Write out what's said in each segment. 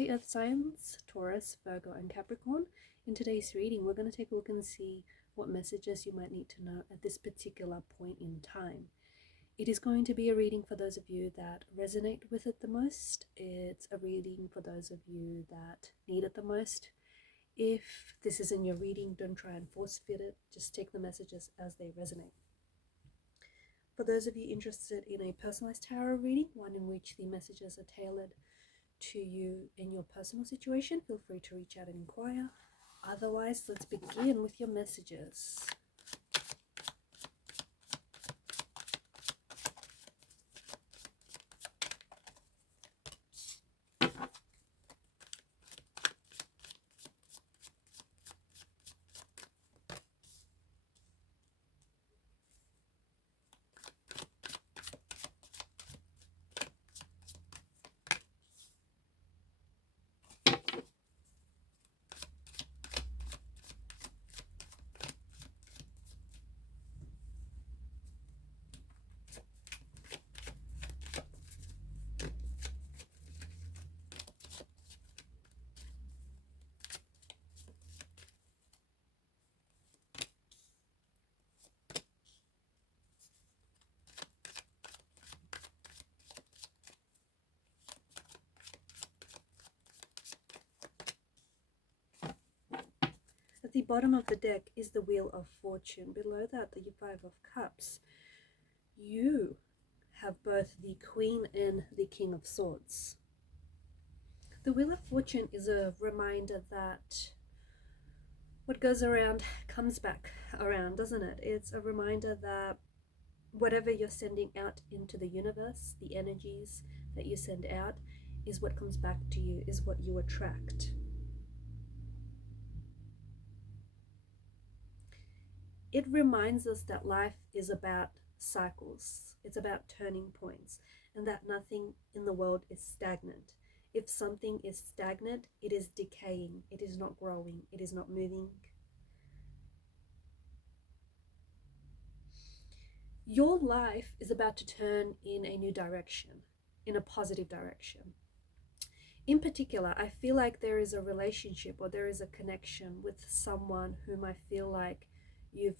Hey Earth signs, Taurus, Virgo and Capricorn. In today's reading, we're going to take a look and see what messages you might need to know at this particular point in time. It is going to be a reading for those of you that resonate with it the most. It's a reading for those of you that need it the most. If this isn't your reading, don't try and force fit it. Just take the messages as they resonate. For those of you interested in a personalized tarot reading, one in which the messages are tailored to you in your personal situation, feel free to reach out and inquire. Otherwise, let's begin with your messages. At the bottom of the deck is the Wheel of Fortune. Below that, the Five of Cups. You have both the Queen and the King of Swords. The Wheel of Fortune is a reminder that what goes around comes back around, doesn't it? It's a reminder that whatever you're sending out into the universe, the energies that you send out, is what comes back to you, is what you attract. It reminds us that life is about cycles. It's about turning points, and that nothing in the world is stagnant. If something is stagnant, it is decaying. It is not growing. It is not moving. Your life is about to turn in a new direction, in a positive direction. In particular, I feel like there is a relationship or there is a connection with someone whom I feel like you've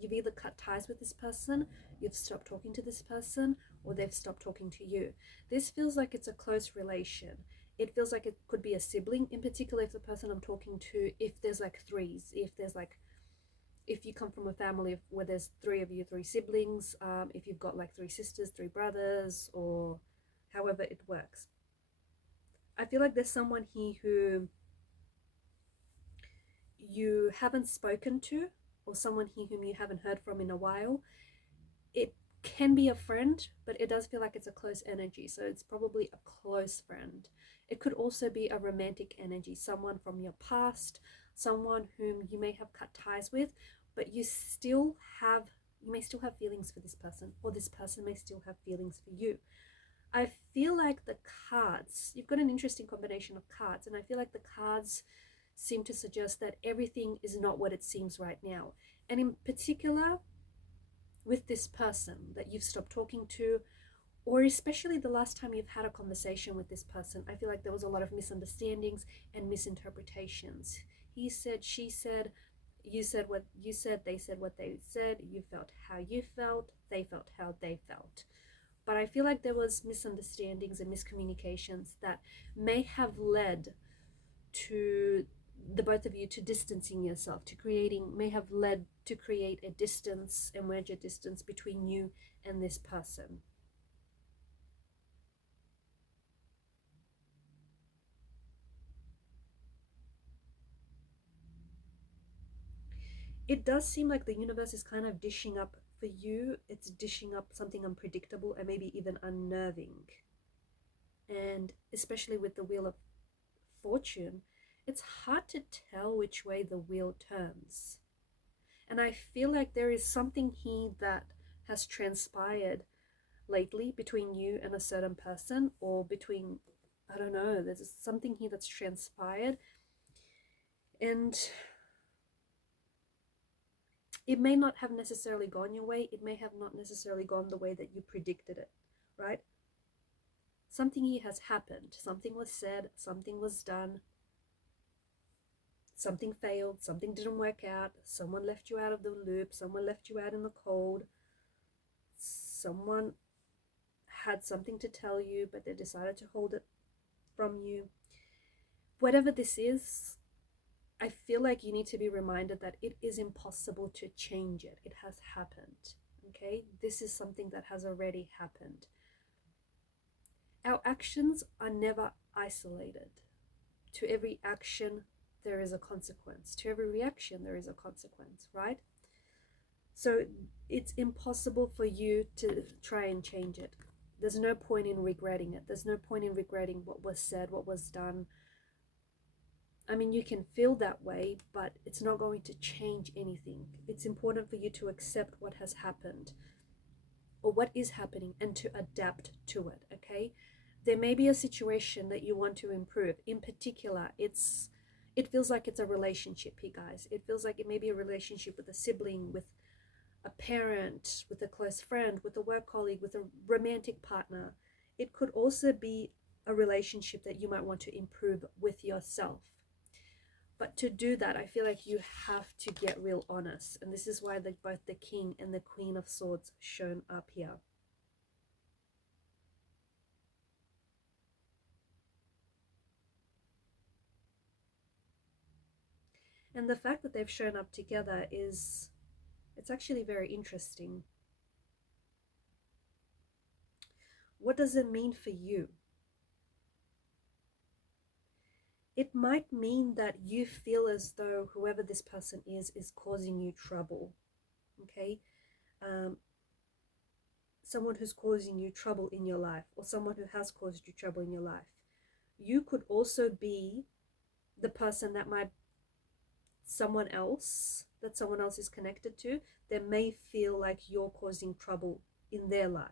either cut ties with this person, you've stopped talking to this person, or they've stopped talking to you. This feels like it's a close relation. It feels like it could be a sibling, in particular if the person I'm talking to, if there's like threes, if you come from a family where there's three of you, three siblings, if you've got like three sisters, three brothers, or however it works. I feel like there's someone here who you haven't spoken to, or someone here whom you haven't heard from in a while. It can be a friend, but it does feel like it's a close energy, so it's probably a close friend. It could also be a romantic energy, someone from your past, someone whom you may have cut ties with, but you may still have feelings for this person, or this person may still have feelings for you. I feel like the cards, you've got an interesting combination of cards, and I feel like the cards seem to suggest that everything is not what it seems right now. And in particular, with this person that you've stopped talking to, or especially the last time you've had a conversation with this person, I feel like there was a lot of misunderstandings and misinterpretations. He said, she said, you said what you said, they said what they said, you felt how you felt, they felt how they felt. But I feel like there was misunderstandings and miscommunications that may have led to the both of you to distancing yourself, may have led to create a distance, a wedge distance between you and this person. It does seem like the universe is kind of dishing up for you. It's dishing up something unpredictable and maybe even unnerving. And especially with the Wheel of Fortune, it's hard to tell which way the wheel turns. And I feel like there is something here that has transpired lately between you and a certain person, or between, I don't know, there's something here that's transpired. And it may not have necessarily gone your way. It may have not necessarily gone the way that you predicted it, right? something here has happened. Something was said, something was done, something failed, something didn't work out, someone left you out of the loop, someone left you out in the cold, someone had something to tell you, but they decided to hold it from you. Whatever this is, I feel like you need to be reminded that it is impossible to change it. It has happened, okay? This is something that has already happened. Our actions are never isolated. To every action, there is a consequence. To every reaction, there is a consequence, right? So it's impossible for you to try and change it. There's no point in regretting it. There's no point in regretting what was said, what was done. I mean, you can feel that way, but it's not going to change anything. It's important for you to accept what has happened or what is happening and to adapt to it, okay? There may be a situation that you want to improve. In particular, it feels like it's a relationship here, guys. It feels like it may be a relationship with a sibling, with a parent, with a close friend, with a work colleague, with a romantic partner. It could also be a relationship that you might want to improve with yourself. But to do that, I feel like you have to get real honest. And this is why both the King and the Queen of Swords shown up here. And the fact that they've shown up together it's actually very interesting. What does it mean for you? It might mean that you feel as though whoever this person is causing you trouble, okay? Someone who's causing you trouble in your life, or someone who has caused you trouble in your life. You could also be the person that someone else is connected to, they may feel like you're causing trouble in their life.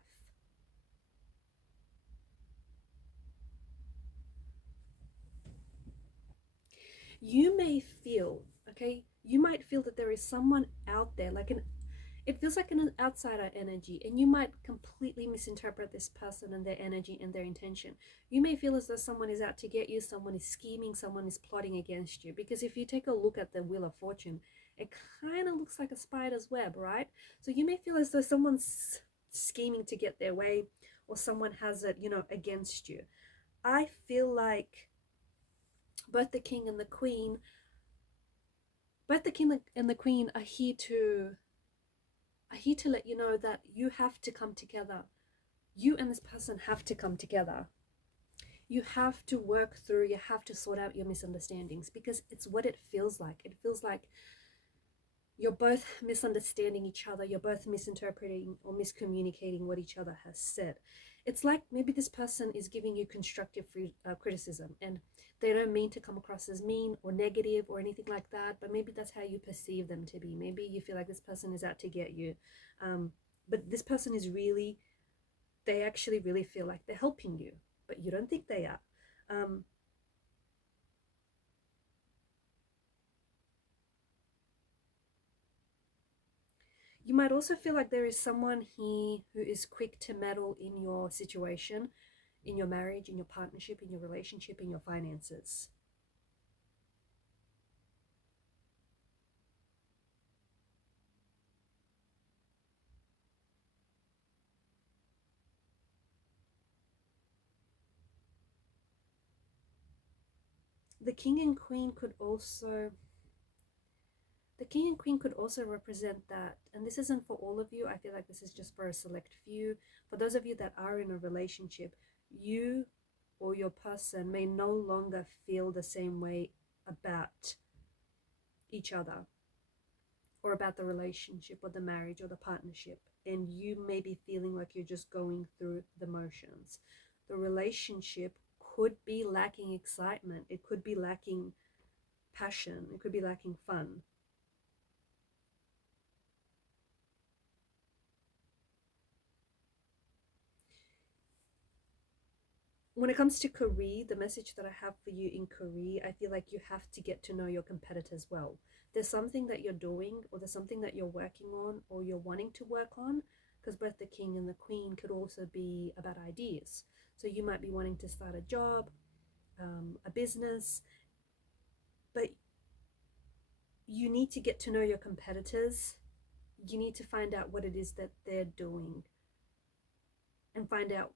You may feel, okay, you might feel that there is someone out there, it feels like an outsider energy, and you might completely misinterpret this person and their energy and their intention. You may feel as though someone is out to get you, someone is scheming, someone is plotting against you. Because if you take a look at the Wheel of Fortune, it kind of looks like a spider's web, right? So you may feel as though someone's scheming to get their way, or someone has it, against you. I feel like both the King and the Queen are here to let you know that you have to come together. You and this person have to come together. You have to work through, you have to sort out your misunderstandings, because it's what it feels like. It feels like you're both misunderstanding each other. You're both misinterpreting or miscommunicating what each other has said. It's like maybe this person is giving you constructive criticism, and they don't mean to come across as mean or negative or anything like that, but maybe that's how you perceive them to be. Maybe you feel like this person is out to get you. But this person they actually really feel like they're helping you, but you don't think they are. You might also feel like there is someone here who is quick to meddle in your situation, in your marriage, in your partnership, in your relationship, in your finances. The King and Queen could also represent that, and this isn't for all of you. I feel like this is just for a select few. For those of you that are in a relationship, you or your person may no longer feel the same way about each other, or about the relationship or the marriage or the partnership, and you may be feeling like you're just going through the motions. The relationship could be lacking excitement, it could be lacking passion, it could be lacking fun. When it comes to career, the message that I have for you in career, I feel like you have to get to know your competitors well. There's something that you're doing, or there's something that you're working on, or you're wanting to work on, because both the King and the Queen could also be about ideas. So you might be wanting to start a job, a business, but you need to get to know your competitors. You need to find out what it is that they're doing and find out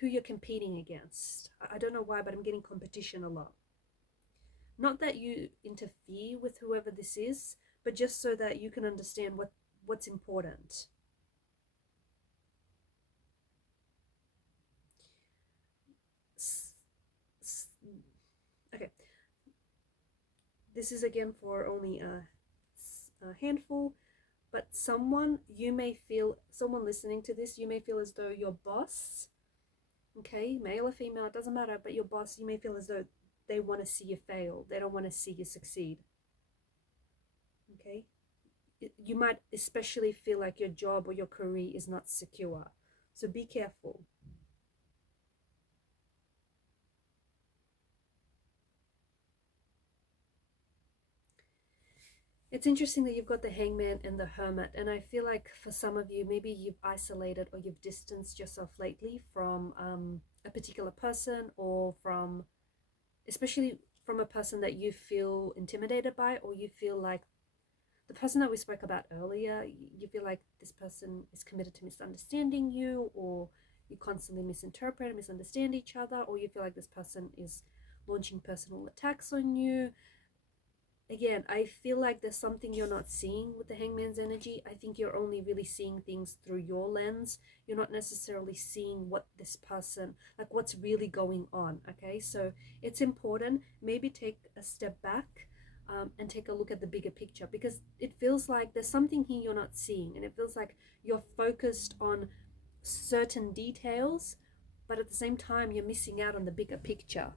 who you're competing against. I don't know why, but I'm getting competition a lot. Not that you interfere with whoever this is, but just so that you can understand what's important. Okay, this is again for only a handful, but someone listening to this, you may feel as though your boss, okay, male or female, it doesn't matter, but your boss, you may feel as though they want to see you fail. They don't want to see you succeed. Okay, you might especially feel like your job or your career is not secure, so be careful. It's interesting that you've got the Hangman and the Hermit, and I feel like for some of you, maybe you've isolated or you've distanced yourself lately from a particular person, or especially from a person that you feel intimidated by, or you feel like the person that we spoke about earlier, you feel like this person is committed to misunderstanding you, or you constantly misinterpret and misunderstand each other, or you feel like this person is launching personal attacks on you. Again, I feel like there's something you're not seeing with the Hangman's energy. I think you're only really seeing things through your lens. You're not necessarily seeing what this person, like what's really going on, okay? So it's important, maybe take a step back and take a look at the bigger picture, because it feels like there's something here you're not seeing, and it feels like you're focused on certain details, but at the same time, you're missing out on the bigger picture.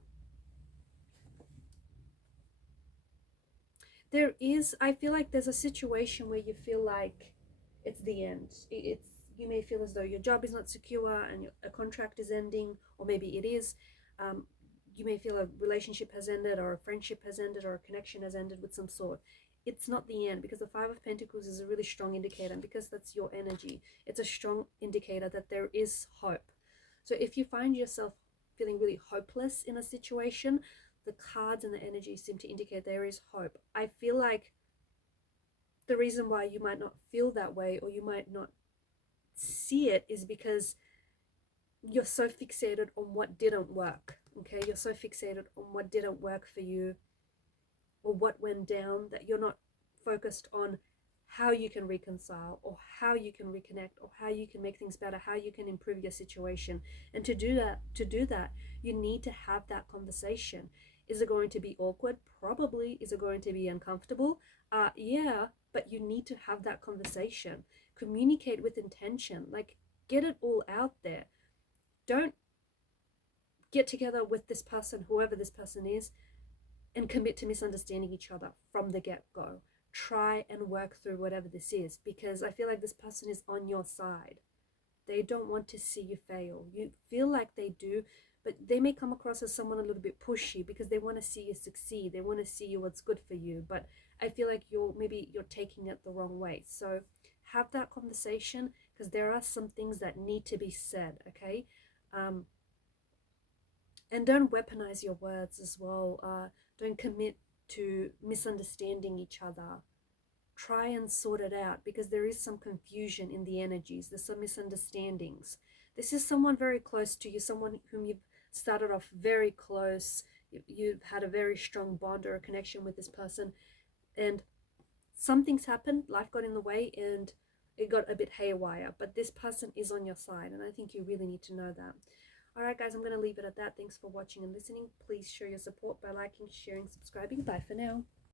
I feel like there's a situation where you feel like it's the end. You may feel as though your job is not secure and a contract is ending, or maybe it is. You may feel a relationship has ended, or a friendship has ended, or a connection has ended with some sort. It's not the end, because the Five of Pentacles is a really strong indicator, and because that's your energy, it's a strong indicator that there is hope. So if you find yourself feeling really hopeless in a situation, the cards and the energy seem to indicate there is hope. I feel like the reason why you might not feel that way, or you might not see it, is because you're so fixated on what didn't work. Okay, you're so fixated on what didn't work for you, or what went down, that you're not focused on how you can reconcile, or how you can reconnect, or how you can make things better, how you can improve your situation. And to do that, you need to have that conversation. Is it going to be awkward? Probably. Is it going to be uncomfortable? Yeah, but you need to have that conversation. Communicate with intention. Like, get it all out there. Don't get together with this person, whoever this person is, and commit to misunderstanding each other from the get-go. Try and work through whatever this is, because I feel like this person is on your side. They don't want to see you fail. You feel like they do, but they may come across as someone a little bit pushy, because they want to see you succeed. They want to see you what's good for you, but I feel like you're taking it the wrong way. So have that conversation, because there are some things that need to be said, okay? And don't weaponize your words as well. Don't commit to misunderstanding each other. Try and sort it out, because there is some confusion in the energies. There's some misunderstandings. This is someone very close to you, someone whom you've started off very close. You've had a very strong bond or a connection with this person, and something's happened, life got in the way, and it got a bit haywire, but this person is on your side, and I think you really need to know that. Alright guys, I'm going to leave it at that. Thanks for watching and listening. Please show your support by liking, sharing, subscribing. Bye for now.